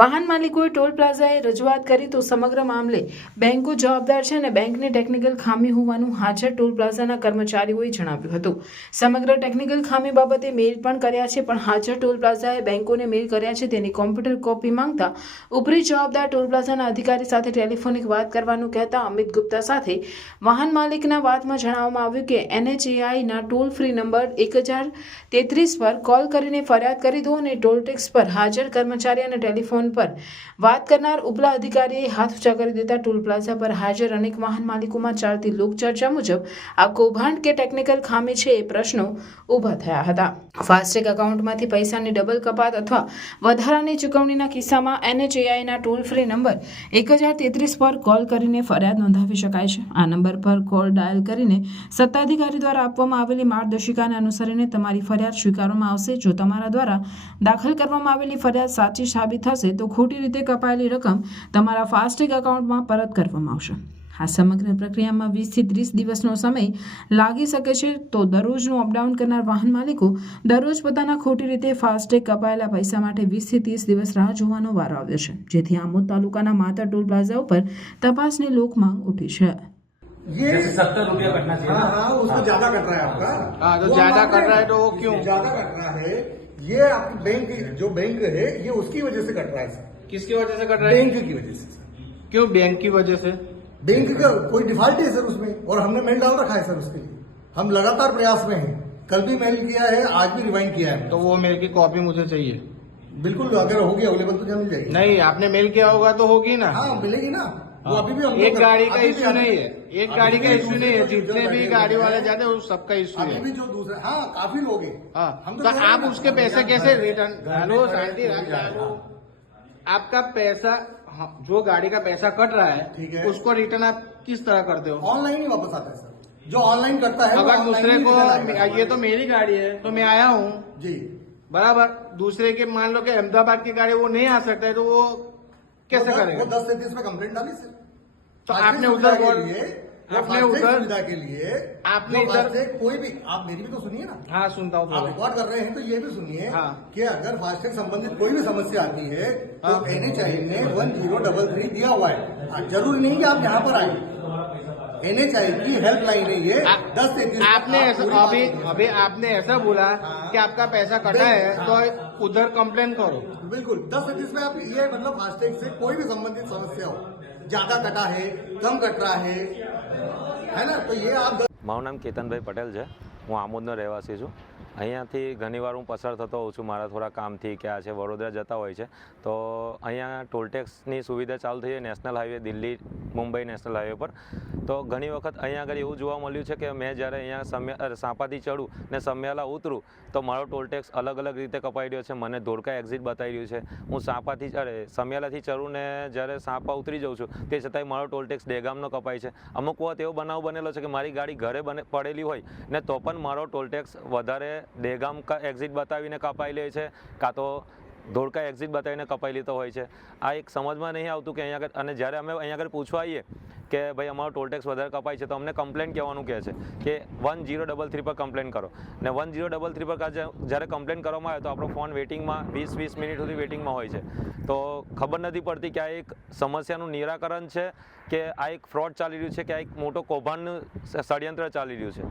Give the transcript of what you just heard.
વાહન માલિકોએ ટોલ પ્લાઝાએ રજૂઆત કરી તો સમગ્ર મામલે બેંકો જવાબદાર છે અને બેંકની ટેકનિકલ ખામી હોવાનું હાજર ટોલ પ્લાઝાના કર્મચારીઓએ જણાવ્યું હતું। સમગ્ર ટેકનિકલ ખામી બાબતે મેલ પણ કર્યા છે, પણ હાજર ટોલ પ્લાઝાએ બેંકોને મેલ કર્યા છે તેની કોમ્પ્યુટર કોપી માંગતા ઉપરી જવાબદાર ટોલ પ્લાઝાના અધિકારી સાથે ટેલિફોનિક વાત કરવાનું કહેતા અમિત ગુપ્તા સાથે વાહન માલિકના વાતમાં જણાવવામાં આવ્યું કે NHAIના ટોલ ફ્રી નંબર 1033 પર કોલ કરીને ફરિયાદ કરી દો અને ટોલ ટેક્સ પર હાજર કર્મચારી અને ટેલિફોન પર વાત કરનાર ઉપલા અધિકારીએ હાથ ઊંચા કરી દેતા ટોલ પ્લાઝા પર હાજર અનેક વાહન માલિકોમાં ચાલતી લોકચર્ચા મુજબ આ કૌભાંડ કે ટેકનિકલ ખામી છે એ પ્રશ્નો ઊભા થયા હતા। ફાસ્ટેગ એકાઉન્ટમાંથી પૈસાની ડબલ કપાત અથવા વધારાની ચૂકવણીના કિસ્સામાં NHAIના ટોલ ફ્રી નંબર 1033 પર કોલ કરીને ફરિયાદ નોંધાવી શકાય છે। આ નંબર પર કોલ ડાયલ કરીને સત્તાધિકારી દ્વારા આપવામાં આવેલી માર્ગદર્શિકાને અનુસરીને તમારી ફરિયાદ સ્વીકારવામાં આવશે। જો તમારા દ્વારા દાખલ કરવામાં આવેલી ફરિયાદ સાચી સાબિત થશે તો ખોટી રીતે કપાયેલી રકમ તમારા ફાસ્ટેગ એકાઉન્ટમાં પરત કરવામાં આવશે। આ સમગ્ર પ્રક્રિયામાં 20 થી 30 દિવસનો સમય લાગી શકે છે, તો દરરોજનું અપડાઉન કરનાર વાહન માલિકો દરરોજ પોતાના ખોટી રીતે ફાસ્ટેગ કપાયેલા પૈસા માટે 20 થી 30 દિવસ રાહ જોવાનો વારો આવ્યો છે, જેથી આમોદ તાલુકાના માતર ટોલ પ્લાઝા ઉપર તપાસની લોકમાંગ ઉઠી છે। ये 70 रुपया कटना चाहिए। हाँ, उसको ज्यादा कट रहा है आपका। हाँ, तो ज्यादा कट रहा है तो वो क्यों ज्यादा कट रहा है? ये आपकी बैंक जो बैंक है ये उसकी वजह से कट रहा है सर। किसकी वजह से कट रहा है? बैंक की वजह से सर। क्यों बैंक की वजह से? बैंक का कोई डिफॉल्ट है सर उसमें, और हमने मेल डाल रखा है सर उसके लिए। हम लगातार प्रयास में हैं, कल भी मेल किया है, आज भी रिवाइंड किया है। तो वो मेल की कॉपी मुझे चाहिए। बिल्कुल, अगर होगी अवेलेबल तो मिल जाएगी। नहीं, आपने मेल किया होगा तो होगी ना। हाँ, मिलेगी ना। वो अभी भी एक गाड़ी का इश्यू नहीं है, एक गाड़ी का इश्यू नहीं है, जितने भी गाड़ी वाले जाते हैं उस सबका इश्यू अभी है। भी जो दूसरे, हाँ काफी लोग हैं। हाँ, तो आप उसके पैसे कैसे रिटर्न? हेलो शांति, आपका पैसा जो गाड़ी का पैसा कट रहा ठीक है है। उसको रिटर्न आप किस तरह करते हो? ऑनलाइन ही वापस आता है सर। जो ऑनलाइन करता है अगर दूसरे को ये तो मेरी गाड़ी है तो मैं आया हूँ जी बराबर, दूसरे के मान लो कि अहमदाबाद की गाड़ी वो नहीं आ सकता है तो वो कैसे करेगा? वो 1033 में कंप्लेंट डाली सर। तो आपने उधर आपने उधर सुविधा के लिए आपने इधर कोई भी, आप मेरी भी तो सुनिए ना। हाँ, सुनता हूँ। आप रिकॉर्ड कर रहे हैं तो ये भी सुनिए हाँ। कि अगर फास्टैग संबंधित कोई भी समस्या आती है तो NHAI ने 1033 दिया हुआ है। जरूरी नहीं कि आप यहाँ पर आए, NHAI की हेल्पलाइन है ये 1033। आपने ऐसा अभी आपने ऐसा बोला कि आपका पैसा कटा है तो उधर कंप्लेन करो। बिल्कुल, 1033 में आप ये मतलब फास्टैग से कोई भी संबंधित समस्या हो, ज्यादा कटा है, कम कट रहा है ना, तो ये आप। મારું નામ કેતનભાઈ પટેલ છે, હું આમોદનો રહેવાસી છું। અહીંયાથી ઘણીવાર હું પસાર થતો હોઉં છું, મારા થોડા કામથી કે આ છે વડોદરા જતા હોય છે, તો અહીંયા ટોલ ટેક્સની સુવિધા ચાલુ થઈ છે national highway Delhi Mumbai national highway પર। તો ઘણી વખત અહીંયા આગળ એવું જોવા મળ્યું છે કે મેં જ્યારે અહીંયા સાપાથી ચડું ને સમિયાલા ઉતરું તો મારો ટોલ ટેક્સ અલગ અલગ રીતે કપાઈ રહ્યો છે, મને ધોળકા એક્ઝિટ બતાવી રહ્યું છે। હું સમિયાલાથી ચડું ને જ્યારે સાપા ઉતરી જાઉં છું તે છતાંય મારો ટોલ ટેક્સ દેગામનો કપાય છે। અમુક વખત એવો બનાવ બનેલો છે કે મારી ગાડી ઘરે પડેલી હોય ને તો પણ મારો ટોલ ટેક્સ વધારે દેગામ એક્ઝિટ બતાવીને કપાઈ લે છે, કાં તો ધોળકા એક્ઝિટ બતાવીને કપાઈ લેતો હોય છે। આ એક સમજમાં નહીં આવતું કે અહીંયા આગળ, અને જ્યારે અમે અહીંયા આગળ પૂછવા આવીએ કે ભાઈ અમારો ટોલ ટેક્સ વધારે કપાય છે તો અમને કમ્પ્લેન કહેવાનું કહે છે કે 1033 પર કમ્પ્લેન કરો, ને 1033 પર જ્યારે કમ્પ્લેન કરવામાં આવે તો આપણો ફોન વેટિંગમાં 20 મિનિટ સુધી વેટિંગમાં હોય છે। તો ખબર નથી પડતી કે આ એક સમસ્યાનું નિરાકરણ છે કે આ એક ફ્રોડ ચાલી રહ્યું છે કે આ એક મોટો કૌભાંડનું ષડયંત્ર ચાલી રહ્યું છે।